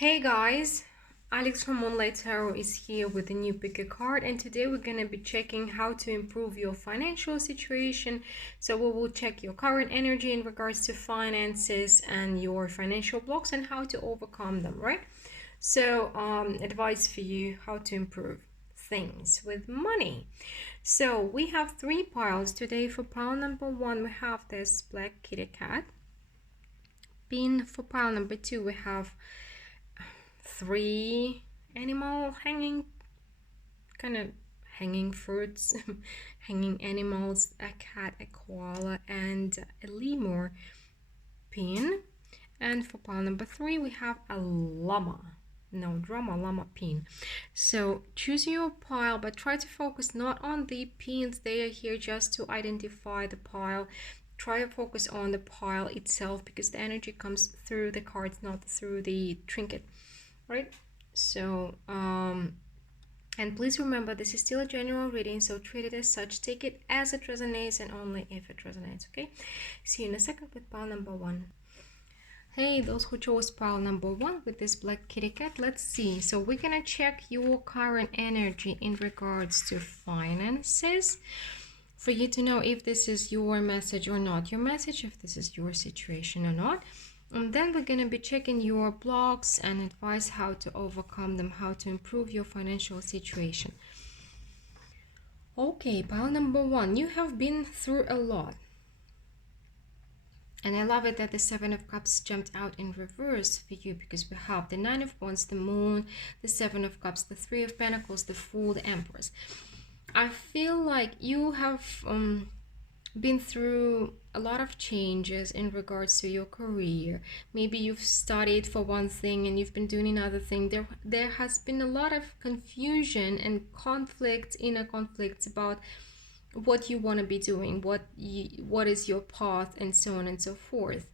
Hey guys, Alex from Moonlight Tarot is here with a new pick a card, and today we're going to be checking how to improve your financial situation. So we will check your current energy in regards to finances and your financial blocks and how to overcome them, right? So advice for you how to improve things with money. So we have three piles today. For pile number one, we have this black kitty cat. Pin for pile number two, we have three animal hanging fruits, hanging animals, a cat, a koala, and a lemur pin. And for pile number three, we have a llama. No drama, llama pin. So choose your pile, but try to focus not on the pins. They are here just to identify the pile. Try to focus on the pile itself because the energy comes through the cards, not through the trinket, right? So and please remember, this is still a general reading, so treat it as such. Take it as it resonates and only if it resonates, okay? See you in a second with pile number one. Hey, those who chose pile number one with this black kitty cat, let's see. So we're gonna check your current energy in regards to finances for you to know if this is your message or not your message, if this is your situation or not. And then we're going to be checking your blocks and advice how to overcome them, how to improve your financial situation. Okay, pile number one, you have been through a lot. And I love it that the Seven of Cups jumped out in reverse for you because we have the Nine of Wands, the Moon, the Seven of Cups, the Three of Pentacles, the Fool, the Empress. I feel like you have been through a lot of changes in regards to your career. Maybe you've studied for one thing and you've been doing another thing. There has been a lot of confusion and conflict, inner conflicts about what you want to be doing, what is your path, and so on and so forth.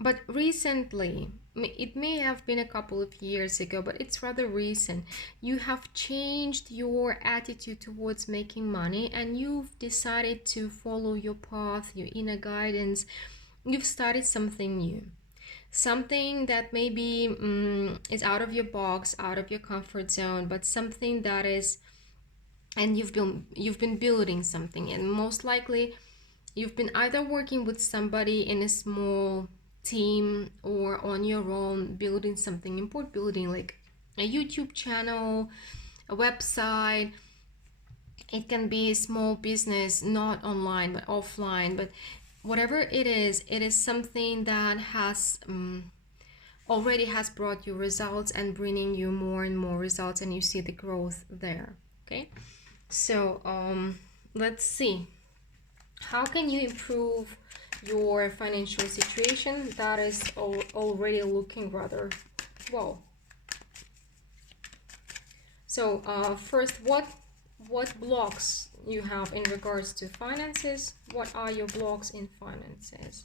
But recently, it may have been a couple of years ago, but it's rather recent, you have changed your attitude towards making money and you've decided to follow your path, your inner guidance. You've started something new, something that maybe is out of your box, out of your comfort zone, but something that is, and you've been building something, and most likely you've been either working with somebody in a small team or on your own, building something important, building like a YouTube channel, a website. It can be a small business, not online but offline, but whatever it is something that has already has brought you results and bringing you more and more results, and you see the growth there. Okay, so let's see, how can you improve your financial situation that is already looking rather well? So first, what blocks you have in regards to finances? What are your blocks in finances?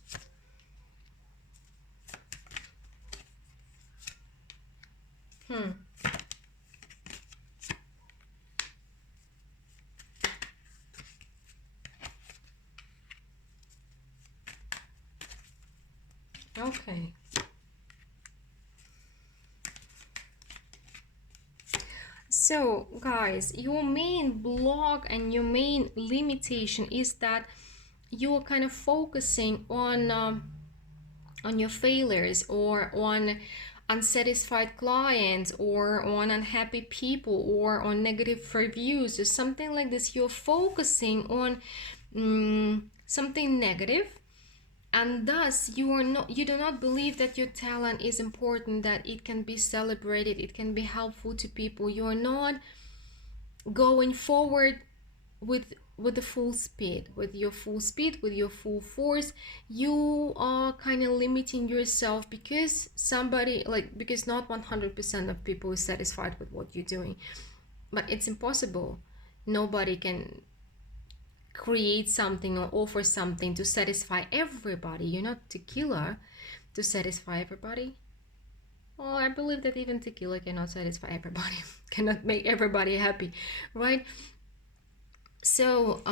Okay. So guys, your main block and your main limitation is that you're kind of focusing on your failures, or on unsatisfied clients, or on unhappy people, or on negative reviews, or something like this. You're focusing on something negative, and thus you do not believe that your talent is important, that it can be celebrated, it can be helpful to people. You're not going forward with the full speed, with your full force. You are kind of limiting yourself because because not 100% of people is satisfied with what you're doing. But it's impossible. Nobody can create something or offer something to satisfy everybody. You're not tequila to satisfy everybody. Oh, I believe that even tequila cannot satisfy everybody, cannot make everybody happy, right? So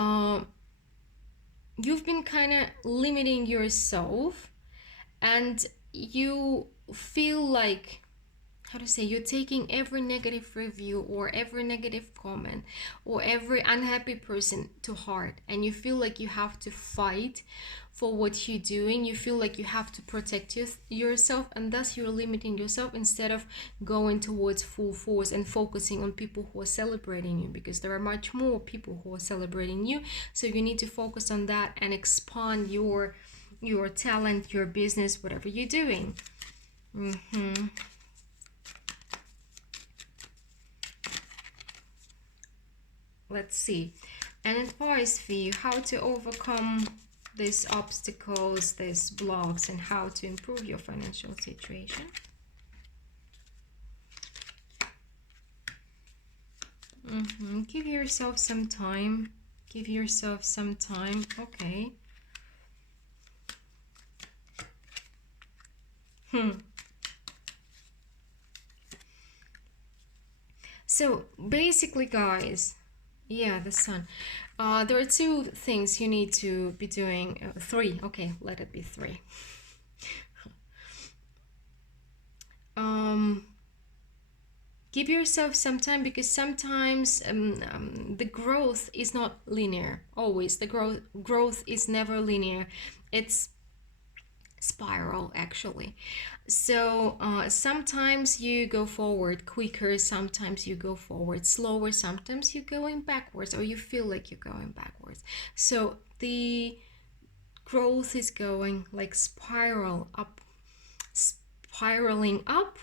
you've been kind of limiting yourself, and you feel like, how to say, you're taking every negative review or every negative comment or every unhappy person to heart, and you feel like you have to fight for what you're doing. You feel like you have to protect yourself, and thus you're limiting yourself instead of going towards full force and focusing on people who are celebrating you, because there are much more people who are celebrating you. So you need to focus on that and expand your talent, your business, whatever you're doing. Let's see. An advice for you: how to overcome these obstacles, these blocks, and how to improve your financial situation. Give yourself some time. Give yourself some time. Okay. So basically, guys, yeah, the sun. There are two things you need to be doing. Three. Okay, let it be three. Give yourself some time, because sometimes the growth is not linear. Always, the growth is never linear. It's spiral, actually. So sometimes you go forward quicker, sometimes you go forward slower, sometimes you're going backwards, or you feel like you're going backwards. So the growth is going like spiraling up,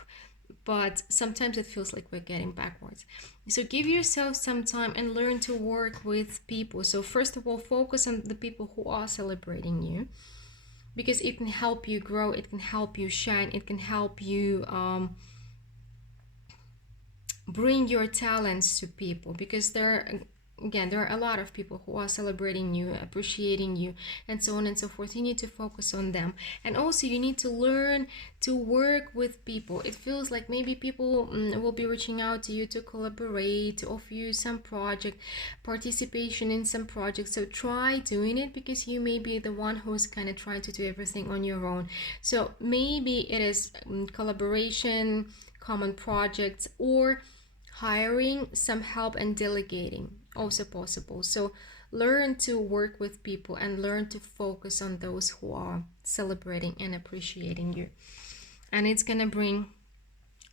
but sometimes it feels like we're getting backwards. So give yourself some time and learn to work with people. So first of all, focus on the people who are celebrating you, because it can help you grow, it can help you shine, it can help you bring your talents to people, because there are a lot of people who are celebrating you, appreciating you, and so on and so forth. You need to focus on them. And also you need to learn to work with people. It feels like maybe people will be reaching out to you to collaborate, to offer you some project, participation in some project. So try doing it, because you may be the one who's kind of trying to do everything on your own. So maybe it is collaboration, common projects, or hiring some help and delegating, also possible. So learn to work with people and learn to focus on those who are celebrating and appreciating you, and it's gonna bring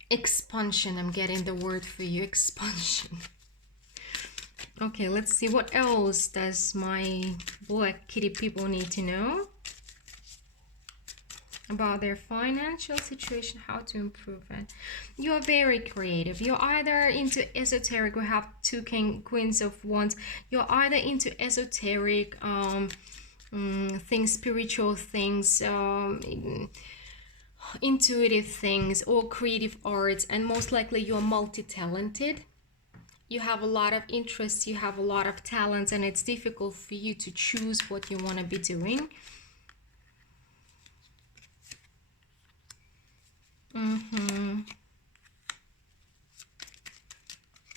expansion. I'm getting the word for you, expansion. Okay, let's see, what else does my black kitty people need to know about their financial situation, how to improve it. You are very creative. You're either into esoteric. We have two queens of wands. You're either into esoteric things, spiritual things, intuitive things, or creative arts, and most likely you're multi-talented. You have a lot of interests, you have a lot of talents, and it's difficult for you to choose what you want to be doing.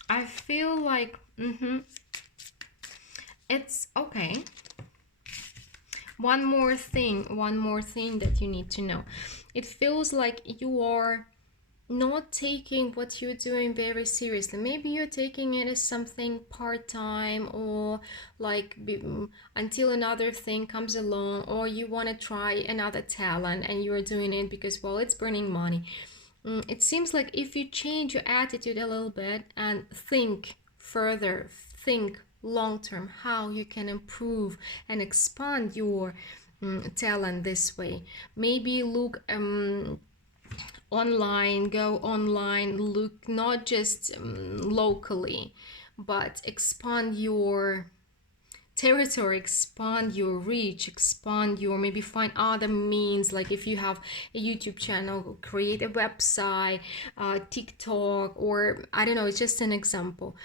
I feel like it's okay. One more thing that you need to know. It feels like you are not taking what you're doing very seriously. Maybe you're taking it as something part-time, or like until another thing comes along, or you want to try another talent and you're doing it because, well, it's bringing money. It seems like if you change your attitude a little bit and think further, think long term, how you can improve and expand your talent this way. Maybe look online, go online, look not just locally, but expand your territory, expand your reach, expand your, maybe find other means. Like if you have a YouTube channel, create a website, TikTok, or I don't know, it's just an example.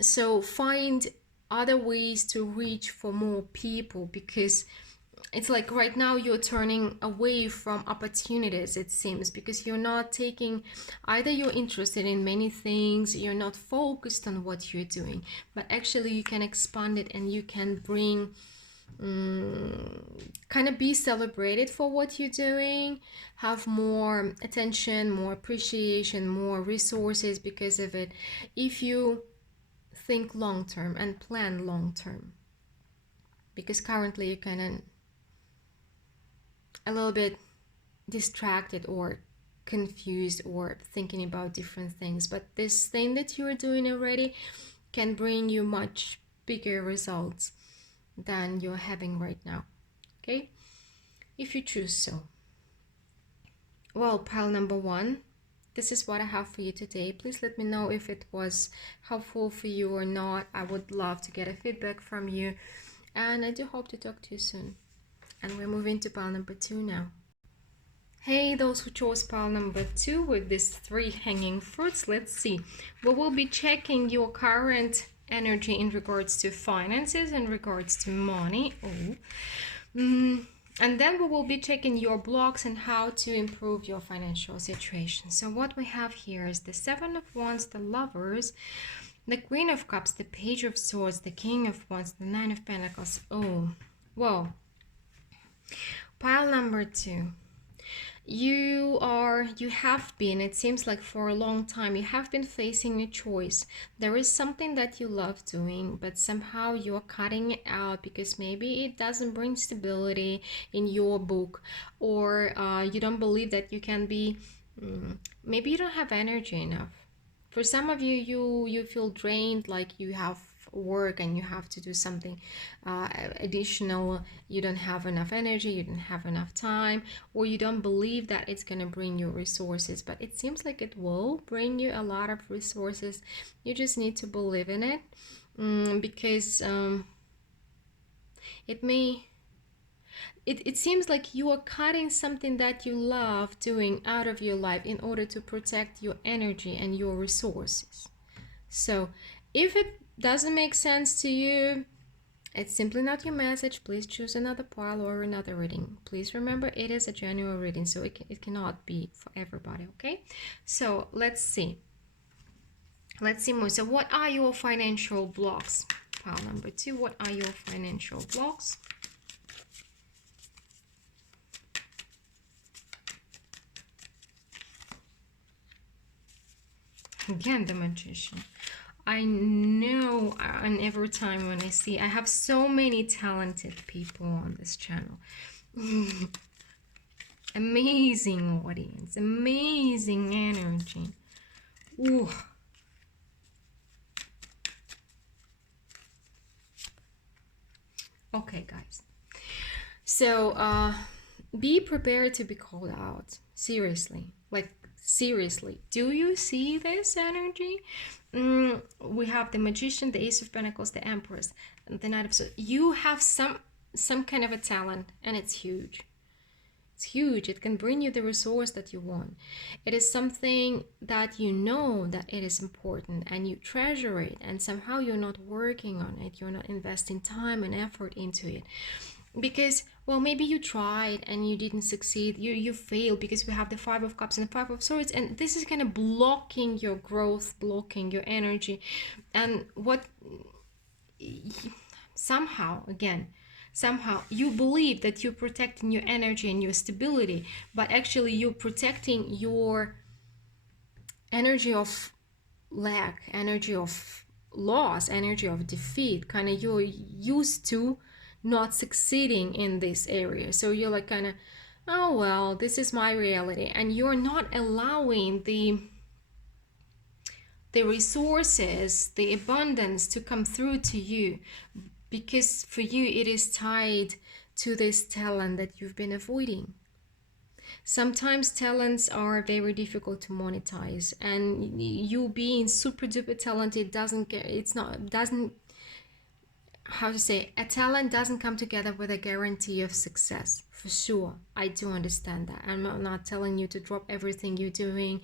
So find other ways to reach for more people, because it's like right now you're turning away from opportunities, it seems, because you're not taking, either you're interested in many things, you're not focused on what you're doing, but actually you can expand it and you can bring kind of be celebrated for what you're doing, have more attention, more appreciation, more resources because of it, if you think long term and plan long term. Because currently you're kind of a little bit distracted or confused or thinking about different things, but this thing that you're doing already can bring you much bigger results than you're having right now. Okay, if you choose so. Well, pile number one, this is what I have for you today. Please let me know if it was helpful for you or not. I would love to get a feedback from you, and I do hope to talk to you soon. And we're moving to pile number two now. Hey, those who chose pile number two with these 3 hanging fruits, let's see. We will be checking your current energy in regards to finances, in regards to money. And then we will be checking your blocks and how to improve your financial situation. So what we have here is the 7 of Wands, the Lovers, the Queen of Cups, the Page of Swords, the King of Wands, the 9 of Pentacles. Oh, well, pile number two. You have been, it seems like for a long time, you have been facing a choice. There is something that you love doing, but somehow you're cutting it out because maybe it doesn't bring stability in your book, or you don't believe that you can be, maybe you don't have energy enough. For some of you, you feel drained, like you have work and you have to do something additional. You don't have enough energy, you don't have enough time, or you don't believe that it's going to bring you resources, but it seems like it will bring you a lot of resources. You just need to believe in it, because it seems like you are cutting something that you love doing out of your life in order to protect your energy and your resources. So if it doesn't make sense to you, it's simply not your message. Please choose another pile or another reading. Please remember, it is a general reading, so it cannot be for everybody, okay? So let's see. Let's see more. So what are your financial blocks? Pile number two, what are your financial blocks? Again, the Magician. I know, and every time when I have so many talented people on this channel. Amazing audience, amazing energy. Ooh. Okay, guys. So, be prepared to be called out. Seriously. Like, seriously. Do you see this energy? We have the Magician, the Ace of Pentacles, the Empress, and the Knight of Swords. You have some kind of a talent, and it's huge. It's huge. It can bring you the resource that you want. It is something that you know that it is important and you treasure it, and somehow you're not working on it. You're not investing time and effort into it. Because, well, maybe you tried and you didn't succeed. You failed because we have the 5 of Cups and the 5 of Swords, and this is kind of blocking your growth, blocking your energy. And what somehow you believe that you're protecting your energy and your stability, but actually you're protecting your energy of lack, energy of loss, energy of defeat. Kind of you're used to not succeeding in this area, so you're like kind of, oh well, this is my reality, and you're not allowing the resources, the abundance to come through to you, because for you it is tied to this talent that you've been avoiding. Sometimes talents are very difficult to monetize, and you being super duper talented doesn't how to say, a talent doesn't come together with a guarantee of success. For sure, I do understand that. I'm not telling you to drop everything you're doing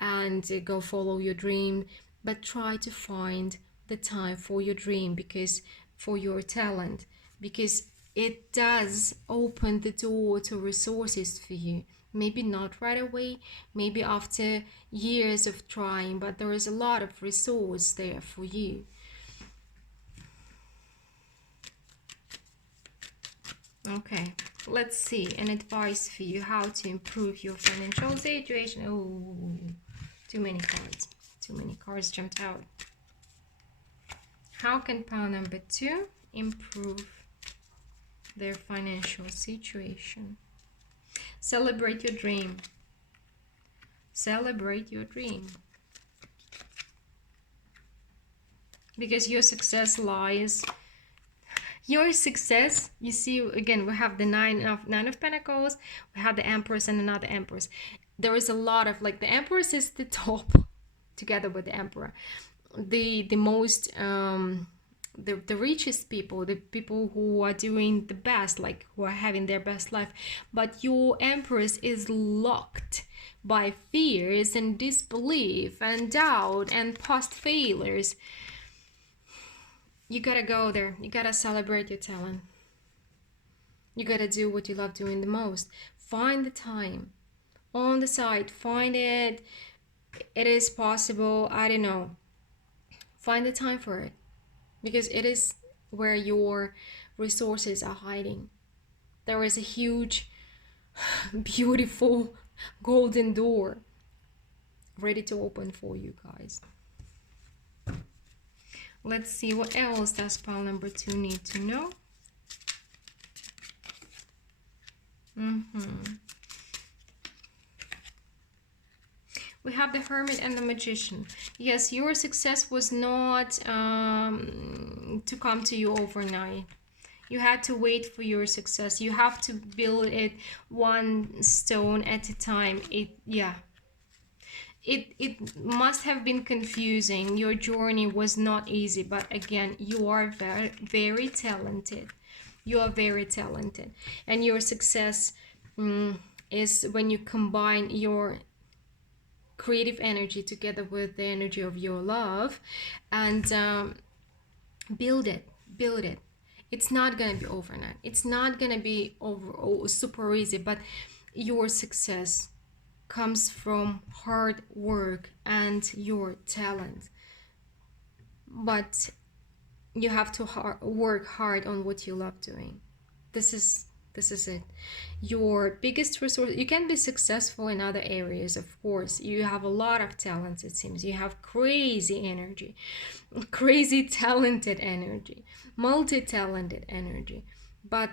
and go follow your dream, but try to find the time for your dream, because for your talent, because it does open the door to resources for you. Maybe not right away, maybe after years of trying, but there is a lot of resource there for you. Okay, let's see an advice for you how to improve your financial situation. Oh, too many cards. Too many cards jumped out. How can pile number 2 improve their financial situation? Celebrate your dream. Celebrate your dream. Because your success lies, your success, you see, again, we have the nine of pentacles, we have the empress and another empress. There is a lot of, like, the empress is the top together with the emperor, the most the richest people, the people who are doing the best, like who are having their best life. But your empress is locked by fears and disbelief and doubt and past failures. You gotta go there. You gotta celebrate your talent. You gotta do what you love doing the most. Find the time on the side. Find it. It is possible. I don't know. Find the time for it, because it is where your resources are hiding. There is a huge, beautiful golden door ready to open for you guys. Let's see what else does pile number 2 need to know. We have the Hermit and the Magician. Yes, your success was not to come to you overnight. You had to wait for your success. You have to build it one stone at a time. It must have been confusing. Your journey was not easy, but again, you are very, very talented. You are very talented. And your success is when you combine your creative energy together with the energy of your love and build it. It's not gonna be overnight. It's not gonna be super easy, but your success comes from hard work and your talent. But you have to work hard on what you love doing. This is it. Your biggest resource. You can be successful in other areas, of course. You have a lot of talents, it seems. You have crazy energy, crazy talented energy, multi-talented energy. But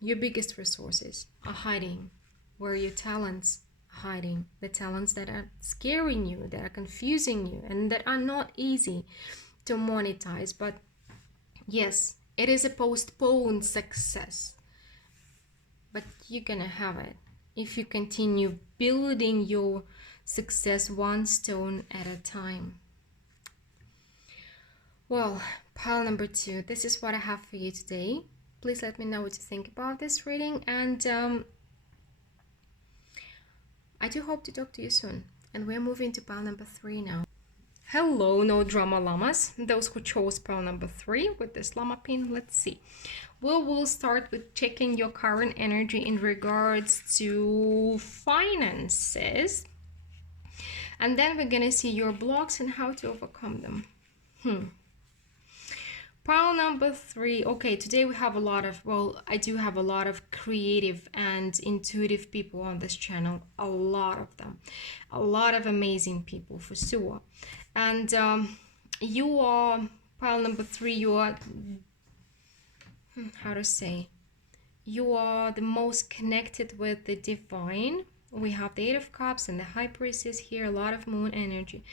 your biggest resources are hiding where your talents are hiding. The talents that are scaring you, that are confusing you, and that are not easy to monetize. But yes, it is a postponed success, but you're gonna have it if you continue building your success one stone at a time. Well, pile number 2, this is what I have for you today. Please let me know what you think about this reading, and I do hope to talk to you soon. And we're moving to pile number 3 now. Hello, no drama llamas. Those who chose pile number 3 with this llama pin, let's see. We'll start with checking your current energy in regards to finances. And then we're gonna see your blocks and how to overcome them. Pile number 3. Okay, today we have a lot of, well, I do have a lot of creative and intuitive people on this channel. A lot of them. A lot of amazing people, for sure. And you are, pile number 3, you are, how to say, you are the most connected with the divine. We have the 8 of Cups and the High Priestess here, a lot of moon energy.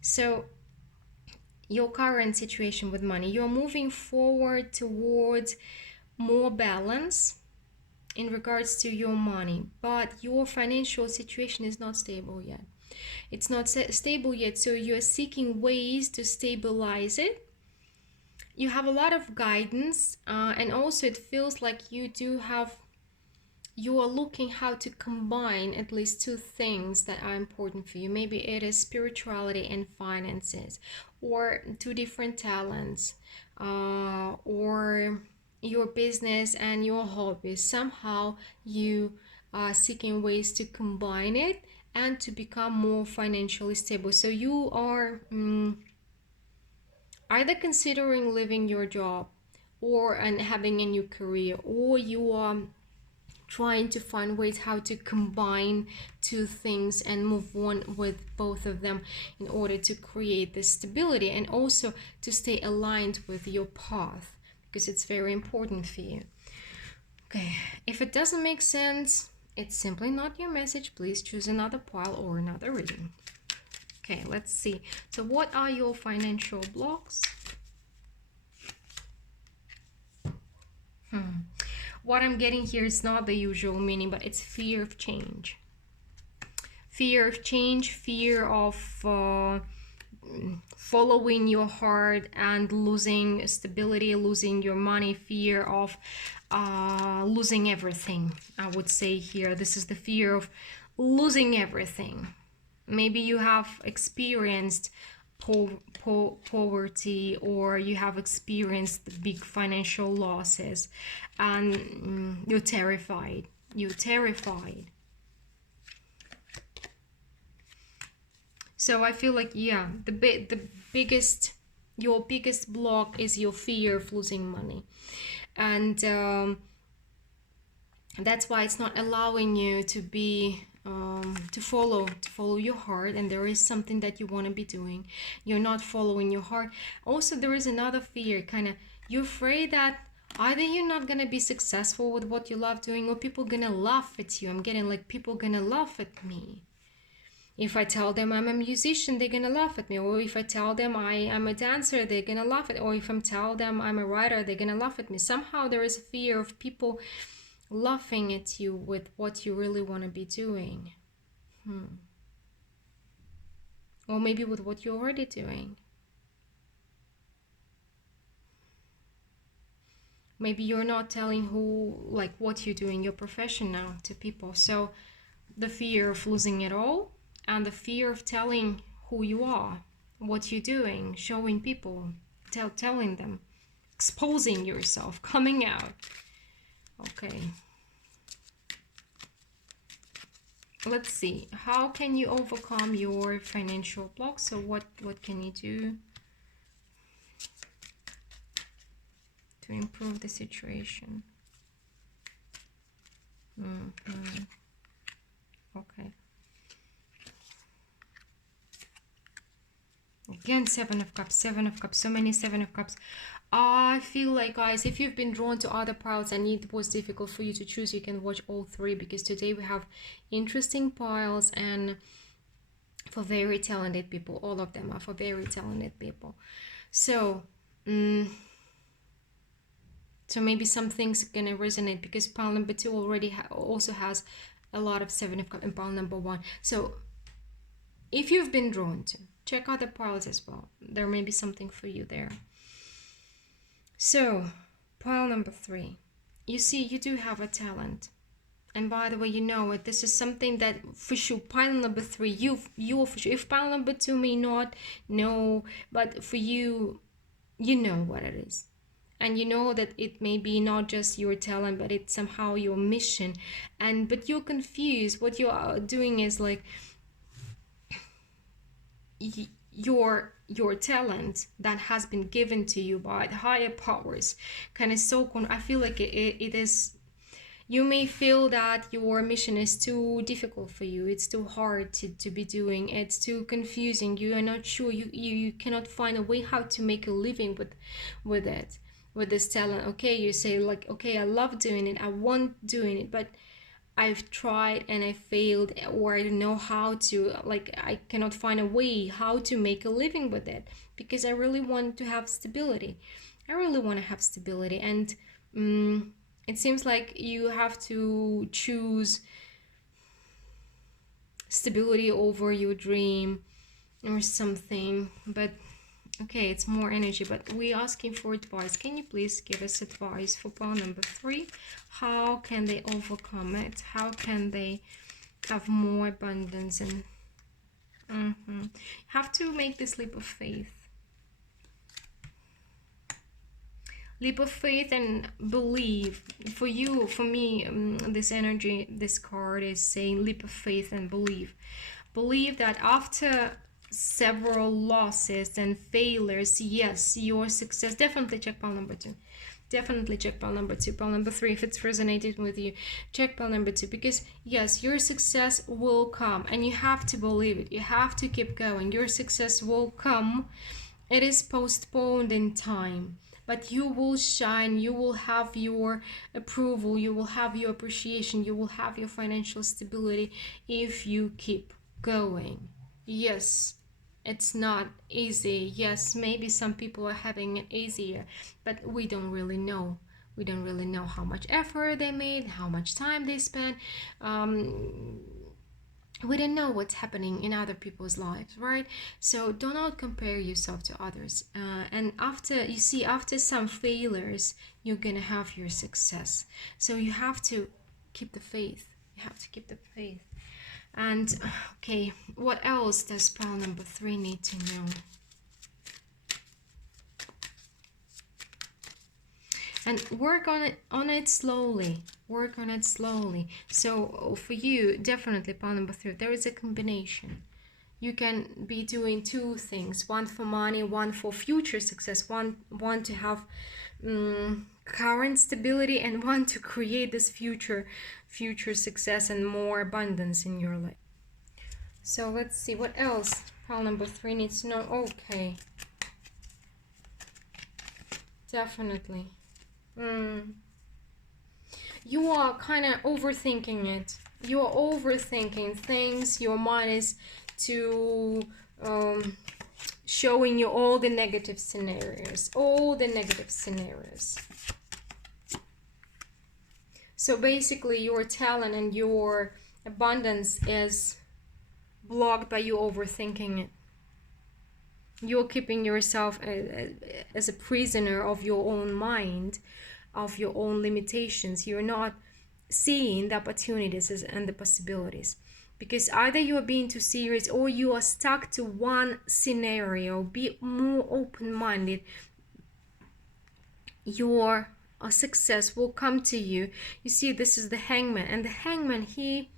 So your current situation with money, you're moving forward towards more balance in regards to your money, but your financial situation is not stable yet. It's not stable yet, so you're seeking ways to stabilize it. You have a lot of guidance, and also it feels like you are looking how to combine at least 2 things that are important for you. Maybe it is spirituality and finances, or 2 different talents, or your business and your hobbies. Somehow you are seeking ways to combine it and to become more financially stable. So you are either considering leaving your job or and having a new career, or you are trying to find ways how to combine two things and move on with both of them in order to create this stability and also to stay aligned with your path, because it's very important for you. Okay, if it doesn't make sense, it's simply not your message. Please choose another pile or another reading. Okay, let's see. So what are your financial blocks? What I'm getting here is not the usual meaning, but it's fear of change. Fear of change, fear of following your heart and losing stability, losing your money, fear of losing everything. I would say here, this is the fear of losing everything. Maybe you have experienced poverty, or you have experienced big financial losses, and you're terrified. So I feel like, yeah, your biggest block is your fear of losing money, and that's why it's not allowing you to be to follow your heart. And there is something that you want to be doing, you're not following your heart. Also, there is another fear, kind of, you're afraid that either you're not gonna be successful with what you love doing, or people gonna laugh at you. I'm getting like, people gonna laugh at me. If I tell them I'm a musician, they're gonna laugh at me. Or if I tell them I am a dancer, they're gonna laugh at me. Or if I tell them I'm a writer, they're gonna laugh at me. Somehow there is a fear of people laughing at you with what you really want to be doing. Or maybe with what you're already doing. Maybe you're not telling what you're doing, your profession now, to people. So the fear of losing it all, and the fear of telling who you are, what you're doing, showing people, telling them, exposing yourself, coming out. Okay. Let's see. How can you overcome your financial blocks? So what can you do to improve the situation? Okay. Again, Seven of Cups, so many Seven of Cups. I feel like, guys, if you've been drawn to other piles and it was difficult for you to choose, you can watch all three, because today we have interesting piles, and for very talented people. All of them are for very talented people. So, so maybe some things are gonna resonate, because pile number 2 already also has a lot of Seven of Cups in pile number 1. So if you've been drawn to, check out the piles as well. There may be something for you there. So, pile number 3. You see, you do have a talent. And by the way, you know it. This is something that for sure, pile number 3, you for sure. If pile number 2 may not know, but for you, you know what it is. And you know that it may be not just your talent, but it's somehow your mission. But you're confused. What you're doing is like, your talent that has been given to you by the higher powers kind of I feel like it is, you may feel that your mission is too difficult for you, it's too hard to be doing, it's too confusing, you are not sure, you cannot find a way how to make a living with it, with this talent. Okay, you say like, okay, I love doing it, I want doing it, but I've tried and I failed, or I don't know how to, like, I cannot find a way how to make a living with it, because I really want to have stability. And it seems like you have to choose stability over your dream or something. But okay, it's more energy, but we're asking for advice. Can you please give us advice for pile number 3? How can they overcome it? How can they have more abundance? And have to make this leap of faith. Leap of faith and believe. For you, for me, this energy, this card is saying leap of faith and believe. Believe that after several losses and failures, yes, your success, definitely check pile number 2. definitely check pile number 2. Pile number 3, if it's resonated with you, check pile number 2, because yes, your success will come, and you have to believe it. You have to keep going. Your success will come. It is postponed in time, but you will shine. You will have your approval, you will have your appreciation, you will have your financial stability if you keep going. Yes, it's not easy. Yes, maybe some people are having it easier, but we don't really know. We don't really know how much effort they made, how much time they spent. We don't know what's happening in other people's lives, right? So do not compare yourself to others. And after some failures, you're gonna have your success. So you have to keep the faith. You have to keep the faith. And okay, what else does pile number 3 need to know? And work on it slowly. Work on it slowly. So for you, definitely pile number 3, there is a combination. You can be doing 2 things, one for money, one for future success, one to have current stability, and one to create this future success and more abundance in your life. So let's see what else pile number 3 needs to know. Okay, definitely. You are kind of overthinking it. You are overthinking things. Your mind is to showing you all the negative scenarios. So basically your talent and your abundance is blocked by you overthinking it. You're keeping yourself as a prisoner of your own mind, of your own limitations. You're not seeing the opportunities and the possibilities, because either you are being too serious or you are stuck to one scenario. Be more open-minded. Your success will come to you. You see, this is the Hangman, and the Hangman, he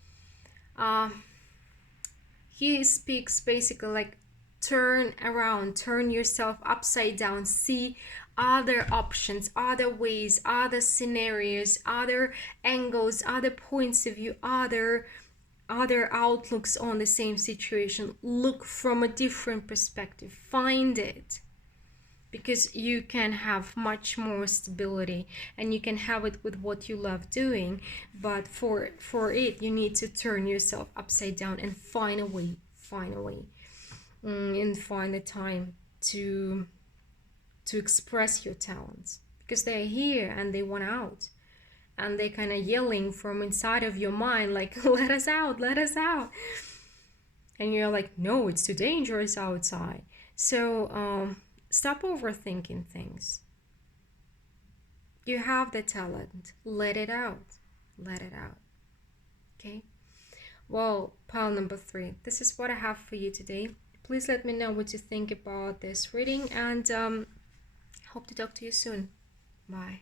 speaks basically like, turn around, turn yourself upside down, see other options, other ways, other scenarios, other angles, other points of view, other outlooks on the same situation. Look from a different perspective, find it, because you can have much more stability, and you can have it with what you love doing. But for it, you need to turn yourself upside down and find a way, and find the time to express your talents, because they're here and they want out, and they're kind of yelling from inside of your mind like, let us out, and you're like, no, it's too dangerous outside. So stop overthinking things. You have the talent, let it out. Okay, well, pile number 3, this is what I have for you today. Please let me know what you think about this reading, and hope to talk to you soon. Bye.